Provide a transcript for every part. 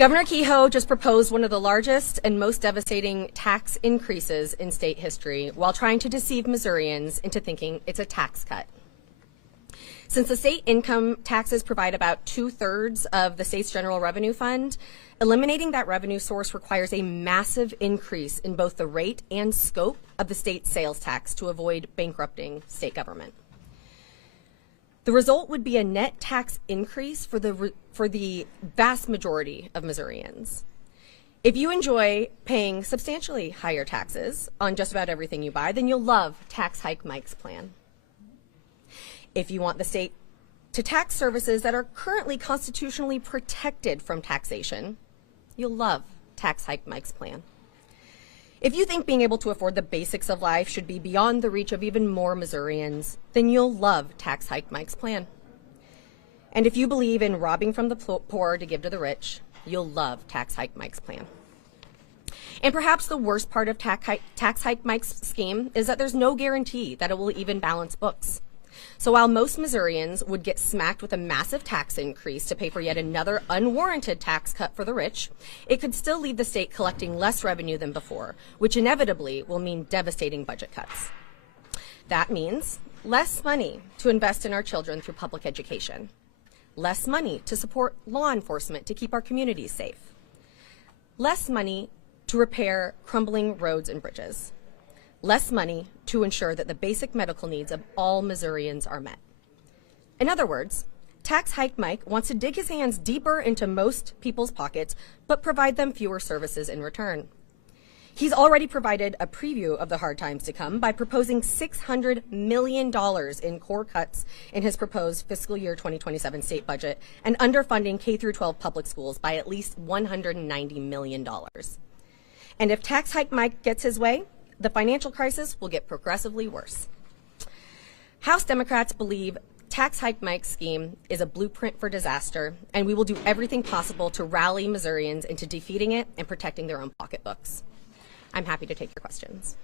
Governor Kehoe just proposed one of the largest and most devastating tax increases in state history while trying to deceive Missourians into thinking it's a tax cut. Since the state income taxes provide about 2/3 of the state's general revenue fund, eliminating that revenue source requires a massive increase in both the rate and scope of the state sales tax to avoid bankrupting state government. The result would be a net tax increase for the vast majority of Missourians. If you enjoy paying substantially higher taxes on just about everything you buy, then you'll love Tax Hike Mike's plan. If you want the state to tax services that are currently constitutionally protected from taxation, you'll love Tax Hike Mike's plan. If you think being able to afford the basics of life should be beyond the reach of even more Missourians, then you'll love Tax Hike Mike's plan. And if you believe in robbing from the poor to give to the rich, you'll love Tax Hike Mike's plan. And perhaps the worst part of Tax Hike Mike's scheme is that there's no guarantee that it will even balance books. So while most Missourians would get smacked with a massive tax increase to pay for yet another unwarranted tax cut for the rich, it could still leave the state collecting less revenue than before, which inevitably will mean devastating budget cuts. That means less money to invest in our children through public education, less money to support law enforcement to keep our communities safe, less money to repair crumbling roads and bridges, less money to ensure that the basic medical needs of all Missourians are met. In other words, Tax Hike Mike wants to dig his hands deeper into most people's pockets, but provide them fewer services in return. He's already provided a preview of the hard times to come by proposing $600 million in core cuts in his proposed fiscal year 2027 state budget and underfunding K-12 public schools by at least $190 million. And if Tax Hike Mike gets his way, the financial crisis will get progressively worse. House Democrats believe Tax Hike Mike's scheme is a blueprint for disaster, and we will do everything possible to rally Missourians into defeating it and protecting their own pocketbooks. I'm happy to take your questions.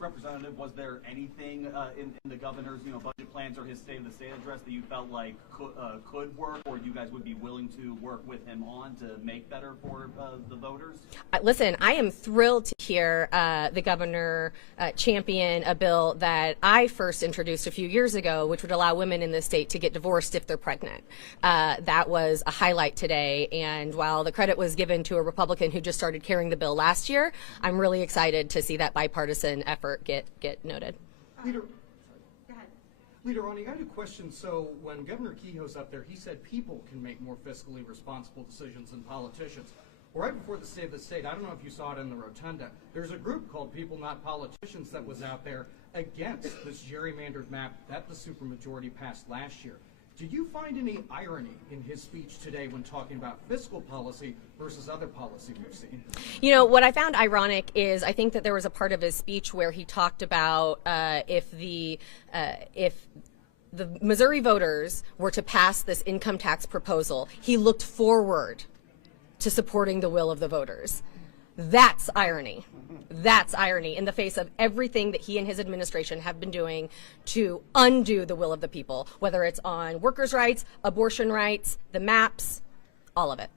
Representative, was there anything in the governor's budget plans or his State of the State address that you felt like could work, or you guys would be willing to work with him on to make better for the voters? Listen, I am thrilled to hear the governor champion a bill that I first introduced a few years ago, which would allow women in the state to get divorced if they're pregnant. That was a highlight today, and while the credit was given to a Republican who just started carrying the bill last year, I'm really excited to see that bipartisan effort get noted. Leader, go ahead. Leader Ronnie, I had a question. So when Governor Kehoe's up there, he said people can make more fiscally responsible decisions than politicians. Well, right before the State of the State, I don't know if you saw it in the rotunda, there's a group called People Not Politicians that was out there against this gerrymandered map that the supermajority passed last year. Did you find any irony in his speech today when talking about fiscal policy versus other policy we've seen? You know, what I found ironic is I think that there was a part of his speech where he talked about if the Missouri voters were to pass this income tax proposal, he looked forward to supporting the will of the voters. That's irony. That's irony in the face of everything that he and his administration have been doing to undo the will of the people, whether it's on workers' rights, abortion rights, the maps, all of it.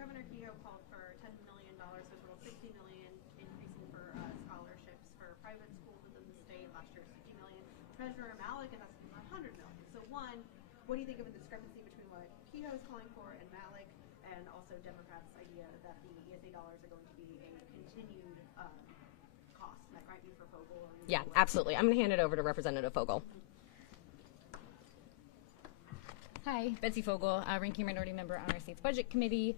Governor Kehoe called for $10 million, so $60 million increasing for scholarships for private schools within the state. Last year, $60 million. Treasurer Malik is asking for $100 million. So one, what do you think of the discrepancy between what Kehoe is calling for and Malik, and also Democrats' idea that the ESA dollars are going to be a continued cost? That might be for Fogle. Yeah, absolutely. I'm going to hand it over to Representative Fogle. Hi, Betsy Fogle, Ranking Minority Member on our state's Budget Committee.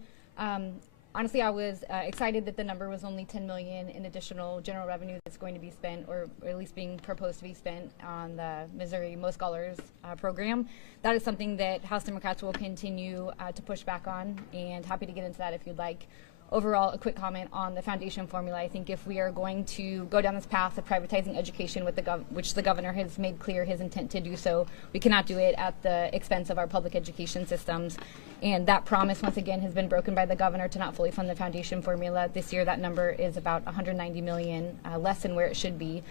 Honestly, I was excited that the number was only $10 million in additional general revenue that's going to be spent, or at least being proposed to be spent, on the Missouri Most Scholars program. That is something that House Democrats will continue to push back on, and happy to get into that if you'd like. Overall, a quick comment on the foundation formula. I think if we are going to go down this path of privatizing education, with which the governor has made clear his intent to do so, we cannot do it at the expense of our public education systems. And that promise, once again, has been broken by the governor to not fully fund the foundation formula. This year, that number is about $190 million, less than where it should be.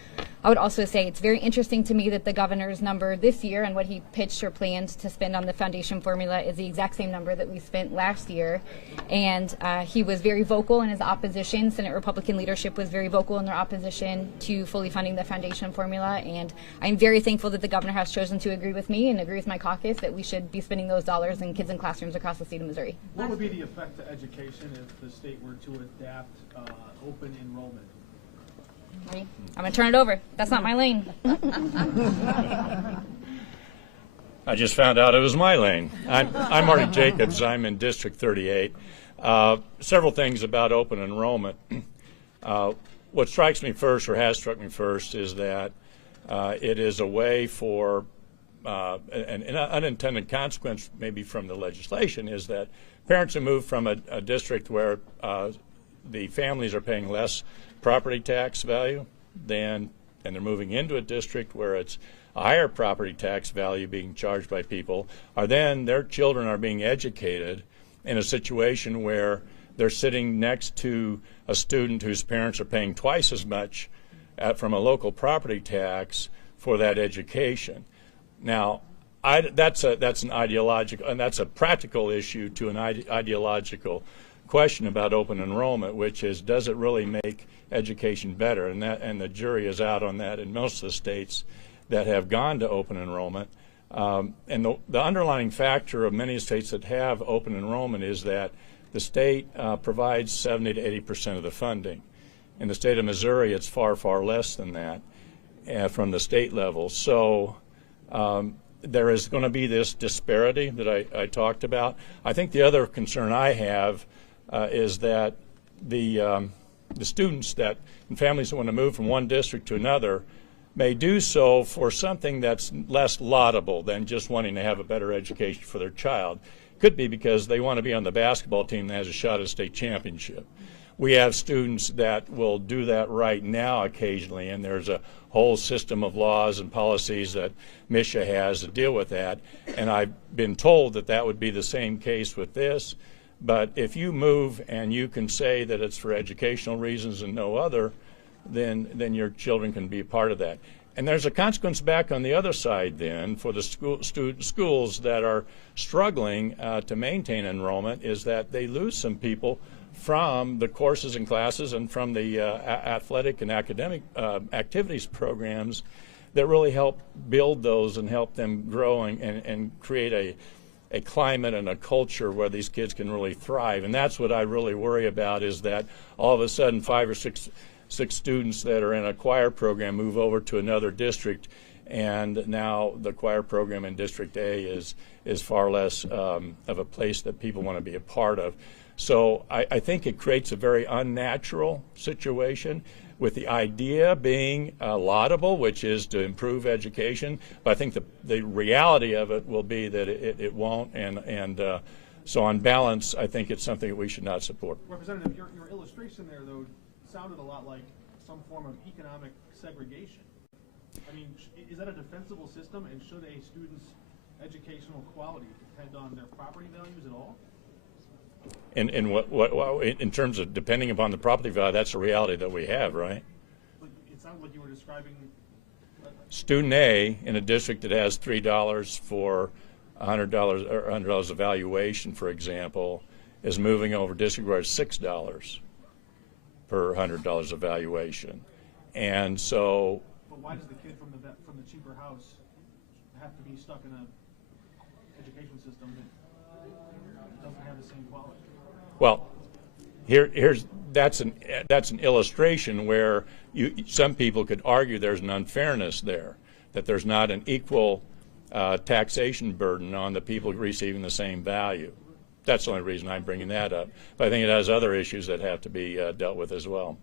I would also say it's very interesting to me that the governor's number this year and what he pitched or planned to spend on the foundation formula is the exact same number that we spent last year. And he was very vocal in his opposition. Senate Republican leadership was very vocal in their opposition to fully funding the foundation formula. And I'm very thankful that the governor has chosen to agree with me and agree with my caucus that we should be spending those dollars in kids in classrooms across the state of Missouri. What would be the effect to education if the state were to adapt open enrollment? I'm going to turn it over. That's not my lane. I just found out it was my lane. I'm Marty Jacobs. I'm in District 38. Several things about open enrollment. What strikes me first, or has struck me first, is that it is a way for an unintended consequence, maybe from the legislation, is that parents who move from a district where the families are paying less property tax value and they're moving into a district where it's a higher property tax value being charged by people, are then their children are being educated in a situation where they're sitting next to a student whose parents are paying twice as much from a local property tax for that education. Now, that's an ideological, and that's a practical issue to an ideological question about open enrollment, which is, does it really make education better? And the jury is out on that in most of the states that have gone to open enrollment. And the underlying factor of many states that have open enrollment is that the state provides 70 to 80% of the funding. In the state of Missouri, it's far, far less than that from the state level. So there is going to be this disparity that I talked about. I think the other concern I have is that the students that and families that want to move from one district to another may do so for something that's less laudable than just wanting to have a better education for their child. Could be because they want to be on the basketball team that has a shot at a state championship. We have students that will do that right now occasionally, and there's a whole system of laws and policies that MSHA has to deal with that. And I've been told that that would be the same case with this. But if you move and you can say that it's for educational reasons and no other, then your children can be a part of that. And there's a consequence back on the other side then for the schools that are struggling to maintain enrollment, is that they lose some people from the courses and classes and from the athletic and academic activities programs that really help build those and help them grow and create a climate and a culture where these kids can really thrive. And that's what I really worry about, is that all of a sudden 5 or 6 students that are in a choir program move over to another district, and now the choir program in District A is far less of a place that people want to be a part of. So I think it creates a very unnatural situation, with the idea being laudable, which is to improve education. But I think the reality of it will be that it won't, and so on balance, I think it's something that we should not support. Representative, your illustration there, though, sounded a lot like some form of economic segregation. I mean, is that a defensible system, and should a student's educational quality depend on their property values at all? In terms of depending upon the property value, that's a reality that we have, right? It sounds like you were describing student A in a district that has $3 for $100 or $100 evaluation, for example, is moving over district where it's $6 per $100 evaluation, and so. But why does the kid from the cheaper house have to be stuck in an education system that doesn't have the same quality? Well, that's an illustration where some people could argue there's an unfairness there, that there's not an equal taxation burden on the people receiving the same value. That's the only reason I'm bringing that up. But I think it has other issues that have to be dealt with as well.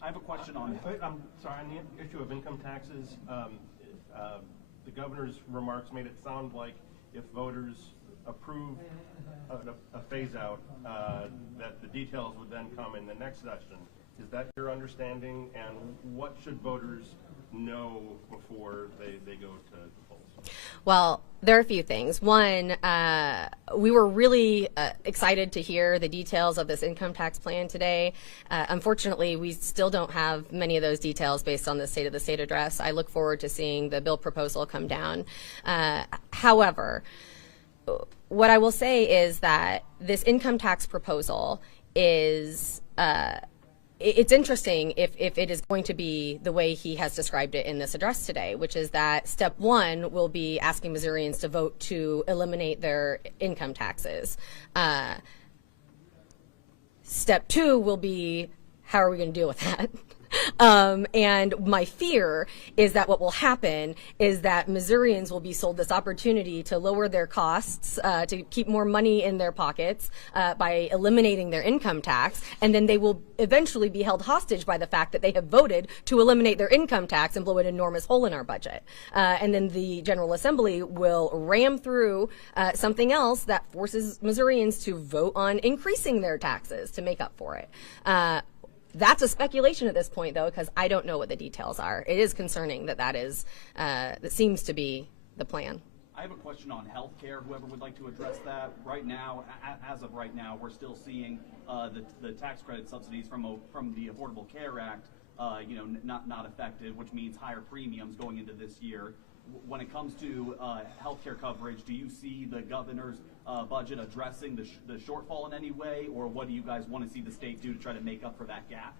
I have a question on. I'm sorry, on the issue of income taxes. The governor's remarks made it sound like if voters approve a phase out, that the details would then come in the next session. Is that your understanding? And what should voters know before they go to the polls? Well, there are a few things. One, we were really excited to hear the details of this income tax plan today. Unfortunately, we still don't have many of those details based on the State of the State address. I look forward to seeing the bill proposal come down. However, what I will say is that this income tax proposal is it's interesting if it is going to be the way he has described it in this address today, which is that step one will be asking Missourians to vote to eliminate their income taxes. Step two will be, how are we going to deal with that? And my fear is that what will happen is that Missourians will be sold this opportunity to lower their costs, to keep more money in their pockets by eliminating their income tax, and then they will eventually be held hostage by the fact that they have voted to eliminate their income tax and blow an enormous hole in our budget. And then the General Assembly will ram through something else that forces Missourians to vote on increasing their taxes to make up for it. That's a speculation at this point, though, because I don't know what the details are. It is concerning that that seems to be the plan. I have a question on health care. Whoever would like to address that. Right now, as of right now, we're still seeing the tax credit subsidies from the Affordable Care Act, not affected, which means higher premiums going into this year. When it comes to health care coverage, do you see the governor's budget addressing the shortfall in any way, or what do you guys want to see the state do to try to make up for that gap?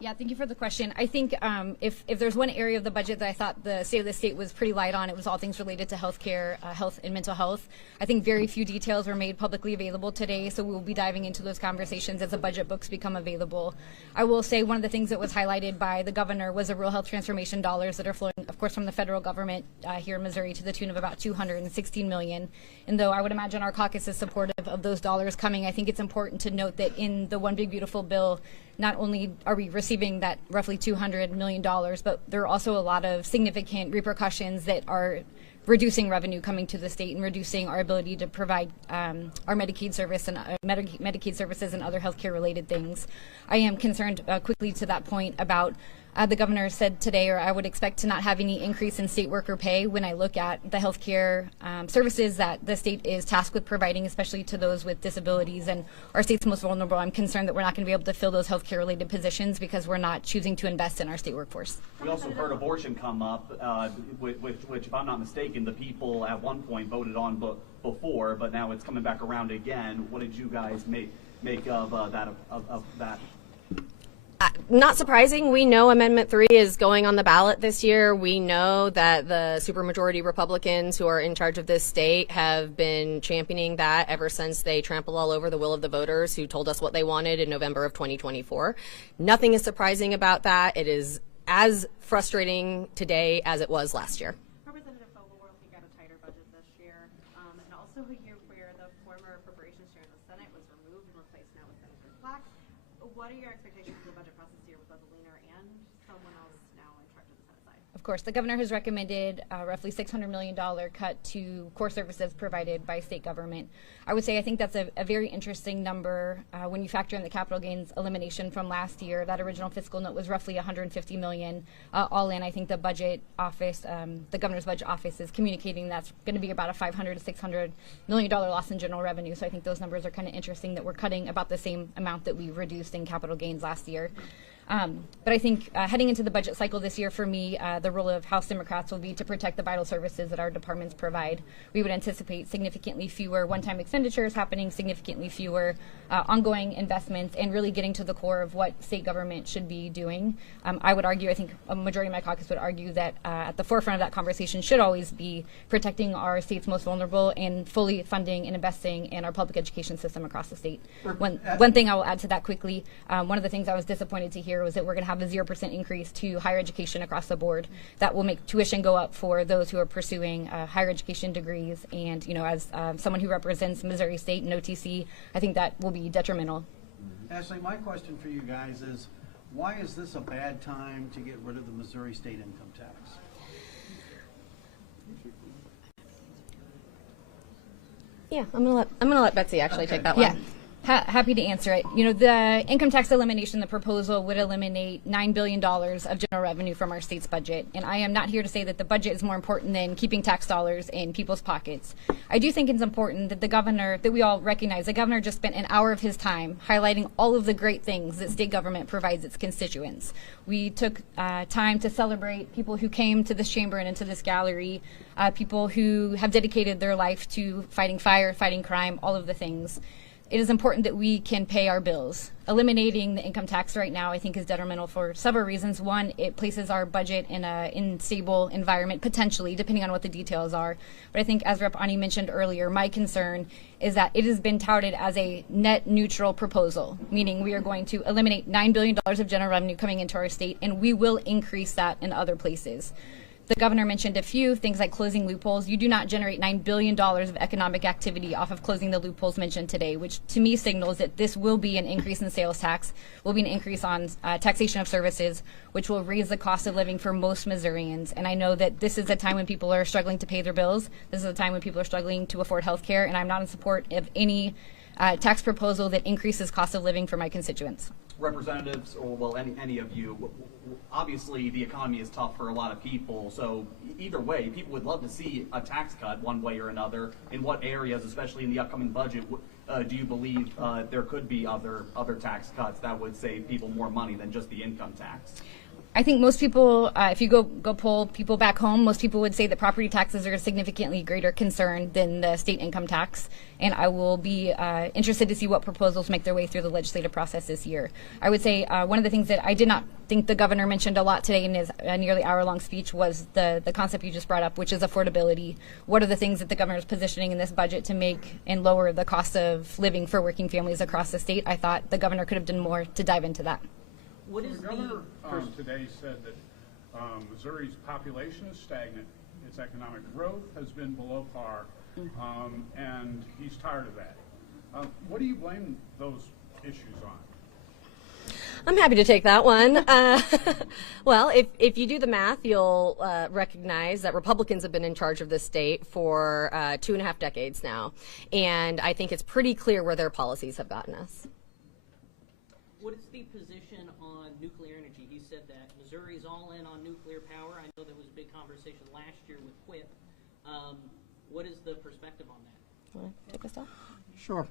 Yeah, thank you for the question. I think if there's one area of the budget that I thought the State of the State was pretty light on, it was all things related to healthcare, health and mental health. I think very few details were made publicly available today, so we'll be diving into those conversations as the budget books become available. I will say one of the things that was highlighted by the governor was the rural health transformation dollars that are flowing, of course, from the federal government here in Missouri to the tune of about $216 million. And though I would imagine our caucus is supportive of those dollars coming, I think it's important to note that in the One Big Beautiful Bill, not only are we receiving that roughly $200 million, but there are also a lot of significant repercussions that are reducing revenue coming to the state and reducing our ability to provide our Medicaid service and Medicaid services and other healthcare related things. I am concerned quickly to that point about the governor said today, or I would expect to not have any increase in state worker pay when I look at the healthcare services that the state is tasked with providing, especially to those with disabilities and our state's most vulnerable. I'm concerned that we're not going to be able to fill those healthcare related positions because we're not choosing to invest in our state workforce. We also heard abortion come up, which, if I'm not mistaken, the people at one point voted on before, but now it's coming back around again. What did you guys make of that? Not surprising. We know Amendment 3 is going on the ballot this year. We know that the supermajority Republicans who are in charge of this state have been championing that ever since they trampled all over the will of the voters who told us what they wanted in November of 2024. Nothing is surprising about that. It is as frustrating today as it was last year. Representative Fogle, we're looking at a tighter budget this year, and also a year where the former appropriations chair in the Senate was removed and replaced now with Senator Black. What are your expectations for the budget process here with both a leaner and someone else now in charge of the Senate side? Of course, the governor has recommended a roughly $600 million cut to core services provided by state government. I would say I think that's a very interesting number when you factor in the capital gains elimination from last year. That original fiscal note was roughly $150 million. All in, I think the budget office, the governor's budget office is communicating that's going to be about a $500 to $600 million loss in general revenue. So I think those numbers are kind of interesting that we're cutting about the same amount that we reduced in capital gains last year. But I think heading into the budget cycle this year, for me, the role of House Democrats will be to protect the vital services that our departments provide. We would anticipate significantly fewer one-time expenditures happening, significantly fewer ongoing investments, and really getting to the core of what state government should be doing. I would argue, I think a majority of my caucus would argue that at the forefront of that conversation should always be protecting our state's most vulnerable and fully funding and investing in our public education system across the state. One thing I will add to that quickly, one of the things I was disappointed to hear was that we're going to have a 0% increase to higher education across the board. That will make tuition go up for those who are pursuing higher education degrees. And, you know, as someone who represents Missouri State and OTC, I think that will be detrimental. Ashley, my question for you guys is, why is this a bad time to get rid of the Missouri State income tax? Yeah, I'm gonna let Betsy actually take that one. Yeah. Happy to answer it. You know, the income tax elimination, the proposal would eliminate $9 billion of general revenue from our state's budget. And I am not here to say that the budget is more important than keeping tax dollars in people's pockets. I do think it's important that the governor, that we all recognize, the governor just spent an hour of his time highlighting all of the great things that state government provides its constituents. We took time to celebrate people who came to this chamber and into this gallery, people who have dedicated their life to fighting fire, fighting crime, all of the things. It is important that we can pay our bills. Eliminating the income tax right now, I think, is detrimental for several reasons. One, it places our budget in an unstable environment, potentially, depending on what the details are. But I think, as Rep. Ani mentioned earlier, my concern is that it has been touted as a net neutral proposal, meaning we are going to eliminate $9 billion of general revenue coming into our state, and we will increase that in other places. The governor mentioned a few things like closing loopholes. You do not generate $9 billion of economic activity off of closing the loopholes mentioned today, which to me signals that this will be an increase in sales tax, will be an increase on taxation of services, which will raise the cost of living for most Missourians. And I know that this is a time when people are struggling to pay their bills. This is a time when people are struggling to afford health care, and I'm not in support of any tax proposal that increases cost of living for my constituents. Representatives, or well, any of you, obviously the economy is tough for a lot of people, so either way, people would love to see a tax cut one way or another. In what areas, especially in the upcoming budget, do you believe there could be other tax cuts that would save people more money than just the income tax? I think most people, if you go poll people back home, most people would say that property taxes are a significantly greater concern than the state income tax. And I will be interested to see what proposals make their way through the legislative process this year. I would say one of the things that I did not think the governor mentioned a lot today in his nearly hour-long speech was the concept you just brought up, which is affordability. What are the things that the governor is positioning in this budget to make and lower the cost of living for working families across the state? I thought the governor could have done more to dive into that. What is the governor today said that Missouri's population is stagnant, its economic growth has been below par, and he's tired of that. What do you blame those issues on? I'm happy to take that one. Well, if you do the math, you'll recognize that Republicans have been in charge of this state for 2.5 decades now, and I think it's pretty clear where their policies have gotten us. What is the position on nuclear energy? He said that Missouri's all in on nuclear power. I know there was a big conversation last year with QUIP. What is the perspective on that? Want to take this off? Sure.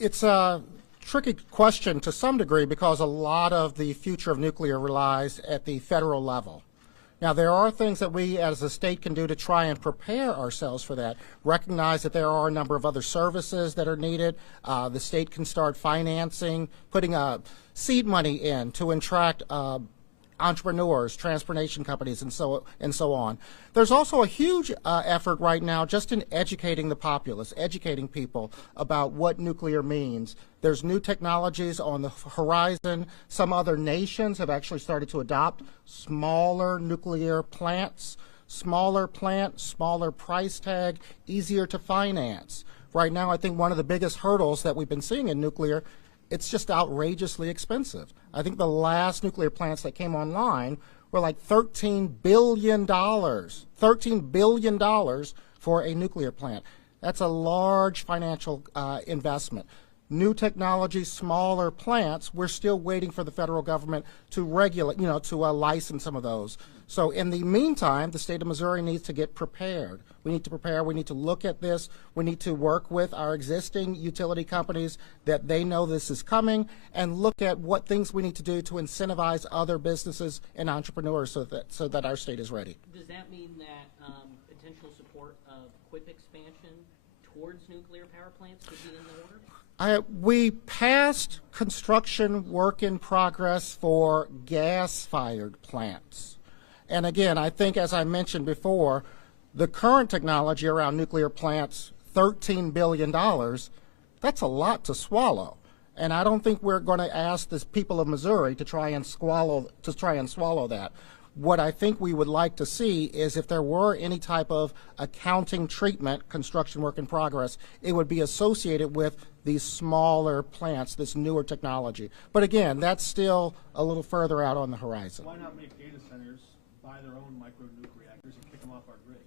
It's a tricky question to some degree because a lot of the future of nuclear relies at the federal level. Now, there are things that we as a state can do to try and prepare ourselves for that. Recognize that there are a number of other services that are needed. The state can start financing, putting seed money in to attract entrepreneurs, transportation companies, and so on. There's also a huge effort right now just in educating the populace, educating people about what nuclear means. There's new technologies on the horizon. Some other nations have actually started to adopt smaller nuclear plants, smaller plant, smaller price tag, easier to finance. Right now, I think one of the biggest hurdles that we've been seeing in nuclear, it's just outrageously expensive. I think the last nuclear plants that came online were like $13 billion. $13 billion for a nuclear plant. That's a large financial investment. New technology, smaller plants, we're still waiting for the federal government to regulate, to license some of those. So in the meantime, the state of Missouri needs to get prepared. We need to prepare. We need to look at this. We need to work with our existing utility companies that they know this is coming and look at what things we need to do to incentivize other businesses and entrepreneurs so that our state is ready. Does that mean that potential support of QUIP expansion towards nuclear power plants could be in the order? We passed construction work in progress for gas-fired plants. And again, I think, as I mentioned before, the current technology around nuclear plants, $13 billion, that's a lot to swallow. And I don't think we're going to ask the people of Missouri to try and swallow that. What I think we would like to see is if there were any type of accounting treatment, construction work in progress, it would be associated with these smaller plants, this newer technology. But again, that's still a little further out on the horizon. Why not make data centers buy their own micro-nuke reactors and kick them off our grid?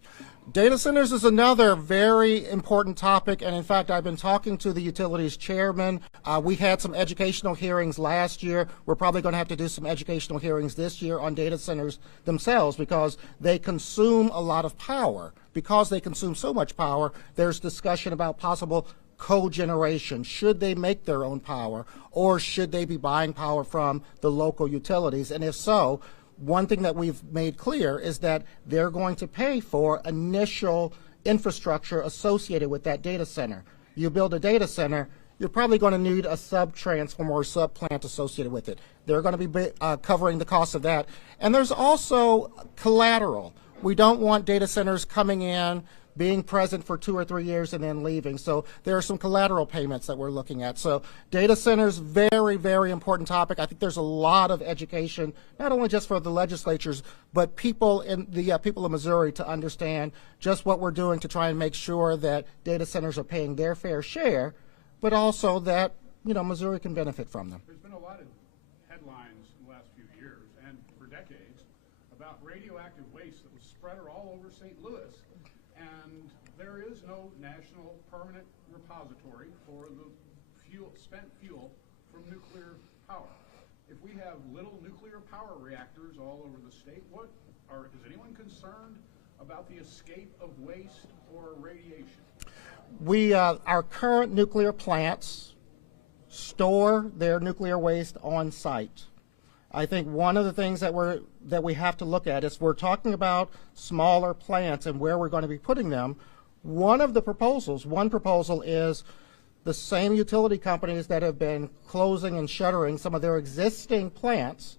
Data centers is another very important topic, and in fact, I've been talking to the utilities chairman. We had some educational hearings last year. We're probably going to have to do some educational hearings this year on data centers themselves because they consume a lot of power. Because they consume so much power, there's discussion about possible cogeneration. Should they make their own power, or should they be buying power from the local utilities? And if so, one thing that we've made clear is that they're going to pay for initial infrastructure associated with that data center. You build a data center, you're probably going to need a sub-transformer or sub-plant associated with it. They're going to be covering the cost of that. And there's also collateral. We don't want data centers coming in, being present for 2 or 3 years and then leaving. So there are some collateral payments that we're looking at. So data centers, very, very important topic. I think there's a lot of education, not only just for the legislatures, but people in the people of Missouri to understand just what we're doing to try and make sure that data centers are paying their fair share, but also that, you know, Missouri can benefit from them. There's been a lot of headlines in the last few years and for decades about radioactive waste that was spread all over St. Louis. And there is no national permanent repository for the spent fuel from nuclear power. If we have little nuclear power reactors all over the state, is anyone concerned about the escape of waste or radiation? Our current nuclear plants store their nuclear waste on site. I think one of the things that we have to look at is we're talking about smaller plants and where we're going to be putting them. One proposal is the same utility companies that have been closing and shuttering some of their existing plants,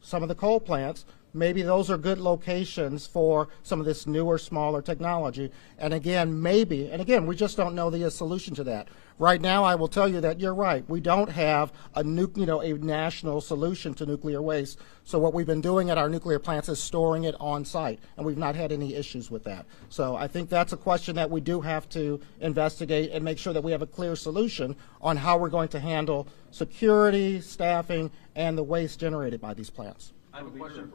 some of the coal plants, maybe those are good locations for some of this newer, smaller technology. And again, we just don't know the solution to that. Right now, I will tell you that you're right. We don't have a national solution to nuclear waste. So what we've been doing at our nuclear plants is storing it on site, and we've not had any issues with that. So I think that's a question that we do have to investigate and make sure that we have a clear solution on how we're going to handle security, staffing, and the waste generated by these plants. I have a question.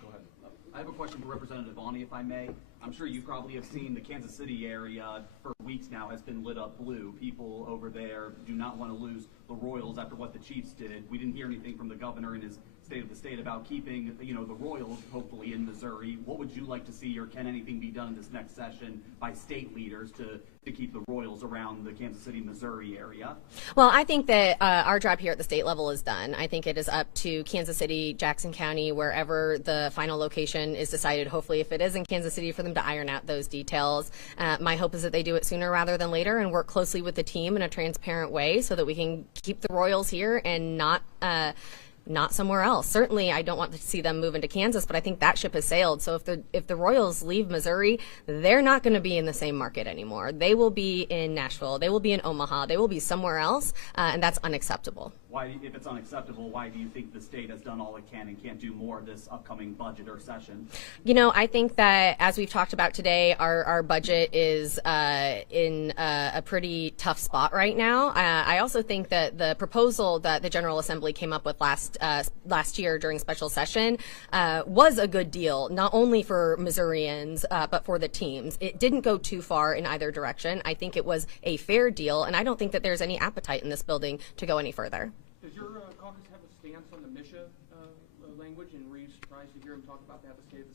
Go ahead. I have a question for Representative Bonney, if I may. I'm sure you probably have seen the Kansas City area for weeks now has been lit up blue. People over there do not want to lose the Royals after what the Chiefs did. We didn't hear anything from the governor in his State of the State about keeping, the Royals hopefully in Missouri. What would you like to see, or can anything be done this next session by state leaders to keep the Royals around the Kansas City, Missouri area? Well, I think that our job here at the state level is done. I think it is up to Kansas City, Jackson County, wherever the final location is decided. Hopefully, if it is in Kansas City, for them to iron out those details. My hope is that they do it sooner rather than later and work closely with the team in a transparent way so that we can keep the Royals here and not somewhere else. Certainly, I don't want to see them move into Kansas, but I think that ship has sailed. So if the Royals leave Missouri, they're not going to be in the same market anymore. They will be in Nashville. They will be in Omaha. They will be somewhere else, and that's unacceptable. Why, if it's unacceptable, why do you think the state has done all it can and can't do more this upcoming budget or session? I think that as we've talked about today, our budget is in a pretty tough spot right now. I also think that the proposal that the General Assembly came up with last year during special session was a good deal, not only for Missourians, but for the teams. It didn't go too far in either direction. I think it was a fair deal, and I don't think that there's any appetite in this building to go any further. Does your caucus have a stance on the MISHA language, and were you surprised to hear him talk about that, the state of the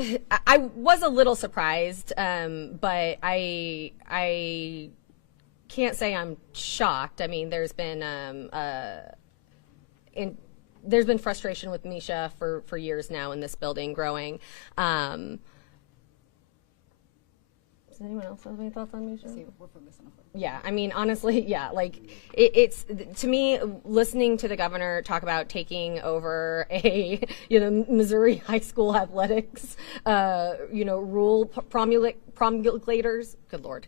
state? I was a little surprised, but I can't say I'm shocked. I mean, there's been frustration with MISHA for years now in this building growing. Does anyone else have any thoughts on MISHA? Yeah, I mean, honestly, yeah, like it's to me, listening to the governor talk about taking over a Missouri high school athletics, rule promulgators. Good Lord,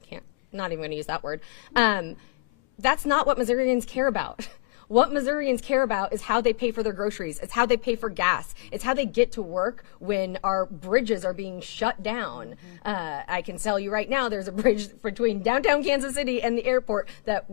not even going to use that word. That's not what Missourians care about. What Missourians care about is how they pay for their groceries. It's how they pay for gas. It's how they get to work when our bridges are being shut down. I can tell you right now, there's a bridge between downtown Kansas City and the airport that